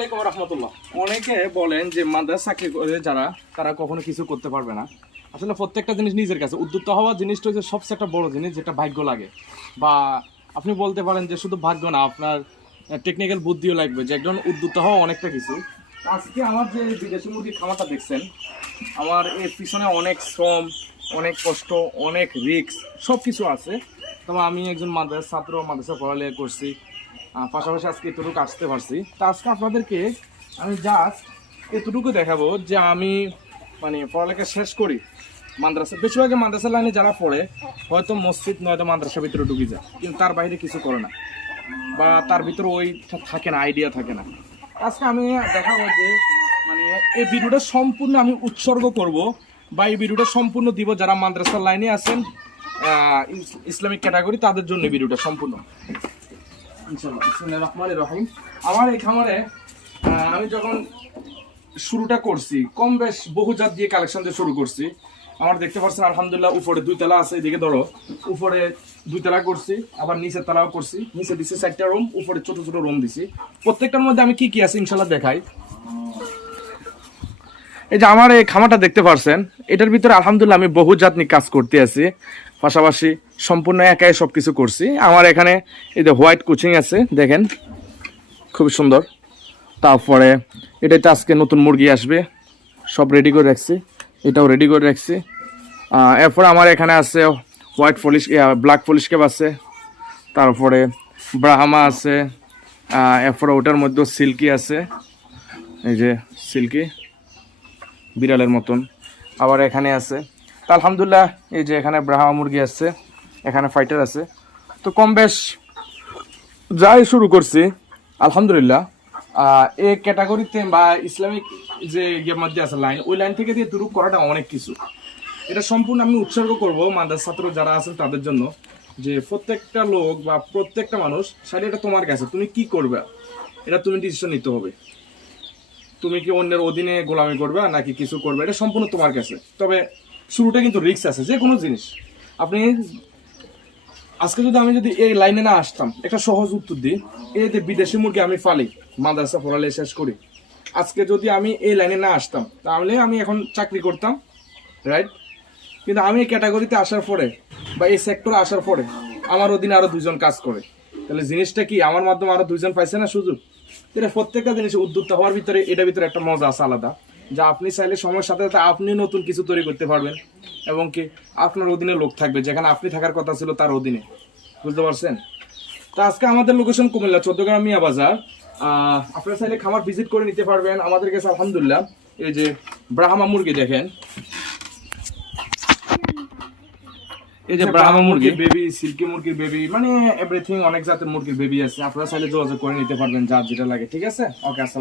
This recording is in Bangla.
আলাইকুম রহমতুল্লাহ। অনেকে বলেন যে মাদ্রাসা চাকরি করে যারা তারা কখনো কিছু করতে পারবে না। আসলে প্রত্যেকটা জিনিস নিজের কাছে উদ্যুক্ত হওয়া জিনিসটা হচ্ছে সবচেয়ে একটা বড় জিনিস, যেটা ভাগ্য লাগে। বা আপনি বলতে পারেন যে শুধু ভাগ্য না, আপনার টেকনিক্যাল বুদ্ধিও লাগবে, যে একজন উদ্যুক্ত হওয়া অনেকটা কিছু। আজকে আমার যে বিদেশি মুরগির খামারটা দেখছেন, আমার এর পিছনে অনেক শ্রম, অনেক কষ্ট, অনেক রিস্ক সব কিছু আছে। তবে আমি একজন মাদ্রাসা ছাত্র, মাদ্রাসা পড়ালেখা করছি, পাশাপাশি আজকে এতটুকু আসতে পারছি। তা আজকে আপনাদেরকে আমি জাস্ট এতটুকু দেখাবো যে আমি মানে পড়ালেখা শেষ করি মাদ্রাসা, বেশিরভাগ মাদ্রাসা লাইনে যারা পড়ে হয়তো মসজিদ নয়তো মাদ্রাসার ভিতরে ঢুকে যায়, কিন্তু তার বাইরে কিছু করে না, বা তার ভিতরে ওই থাকে না, আইডিয়া থাকে না। আজকে আমি দেখাবো যে মানে এই ভিডিওটা সম্পূর্ণ আমি উৎসর্গ করব, বা এই ভিডিওটা সম্পূর্ণ দিব যারা মাদ্রাসার লাইনে আছেন, ইসলামিক ক্যাটাগরি, তাদের জন্য ভিডিওটা সম্পূর্ণ ইনশাআল্লাহ। বিসমিল্লাহির রহমানির রহিম। আমার এই খামারে আমি যখন শুরুটা করছি কম বেশ বহু জাত দিয়ে কালেকশন দিয়ে শুরু করছি। আমার দেখতে পাচ্ছেন আলহামদুলিল্লাহ উপরে 2 তলা আছে, এদিকে ধরো উপরে 2 তলা করছি, আবার নিচের তলাও করছি। নিচে দিছি 4টা রুম, উপরে ছোট ছোট রুম দিছি। প্রত্যেকটার মধ্যে আমি কি কি আছে ইনশাআল্লাহ দেখাই। এই যে আমার এই খামারটা দেখতে পাচ্ছেন, এটার ভিতরে আলহামদুলিল্লাহ আমি বহু জাত নিয়ে কাজ করতে আছি, পাশাপাশি সম্পূর্ণ একাই সব কিছু করছি। আমার এখানে এই যে হোয়াইট কোচিং আছে, দেখেন খুবই সুন্দর। তারপরে এটাতে আজকে নতুন মুরগি আসবে, সব রেডি করে রাখছি, এটাও রেডি করে রাখছি। এরপরে আমার এখানে আছে white polish, black polish cap আছে, তারপরে ব্রাহ্মা আছে, এরপরে ওটার মধ্যে সিল্কি আছে, এই যে সিল্কি বিড়ালের মতন। আবার এখানে আছে, তা আলহামদুলিল্লাহ এই যে এখানে ব্রাহ্মা মুরগি আছে, এখানে ফাইটার আছে। তো কম বেশ যাই শুরু করছি আলহামদুলিল্লাহ। এই ক্যাটাগরিতে বা ইসলামিক যে ইয়ের মধ্যে আছে লাইন, ওই লাইন থেকে দিয়ে শুরু করাটা অনেক কিছু। এটা সম্পূর্ণ আমি উৎসর্গ করব মাদ্রাসা ছাত্র যারা আছেন তাদের জন্য, যে প্রত্যেকটা লোক বা প্রত্যেকটা মানুষ সাথে এটা তোমার কাছে, তুমি কি করবে এটা তুমি ডিসিশন নিতে হবে। তুমি কি অন্যের অধীনে গোলামি করবে নাকি কিছু করবে, এটা সম্পূর্ণ তোমার কাছে। তবে শুরুটা কিন্তু রিস্ক আছে যে কোনো জিনিস। আপনি আজকে আমি যদি এই লাইনে না আসতাম, একটা সহজ উত্তর দিই, এই যে বিদেশি মুরগি আমি ফালি, মাদ্রাসা পড়ালেখা শেষ করি, আজকে যদি আমি এই লাইনে না আসতাম তাহলে আমি এখন চাকরি করতাম, রাইট? কিন্তু আমি এই ক্যাটাগরিতে আসার পরে বা এই সেক্টরে আসার পরে আমার অধীনে আরো 2জন কাজ করে, তাহলে জিনিসটা কি আমার মাধ্যমে আরো 2জন পাইছে না সুযোগ। এটা প্রত্যেকটা জিনিস উদ্যোক্তা হওয়ার ভিতরে এটার ভিতরে একটা মজা আছে আলাদা, যা আপনি চাইলে সময়ের সাথে সাথে আপনি নতুন কিছু তৈরি করতে পারবেন, এবং কি আপনার অধীনে লোক থাকবে যেখানে আপনি থাকার কথা ছিল তার অধীনে, বুঝতে পারছেন? তো আজকে আমাদের লোকেশন কুমিল্লা 14 গ্রাম মিয়া বাজার। আপনারা চাইলে খামার ভিজিট করে নিতে পারবেন আমাদের কাছে। আলহামদুলিল্লাহ এই যে ব্রাহ্মা মুরগি দেখেন, এই যে ব্রাহ্মা মুরগি বেবি, সিল্কি মুরগির বেবি, মানে এভরিথিং, অনেক জাতের মুরগির বেবি আছে। আপনারা চাইলে যোগাযোগ করে নিতে পারবেন যার যেটা লাগে। ঠিক আছে, ওকে, আসসালাম।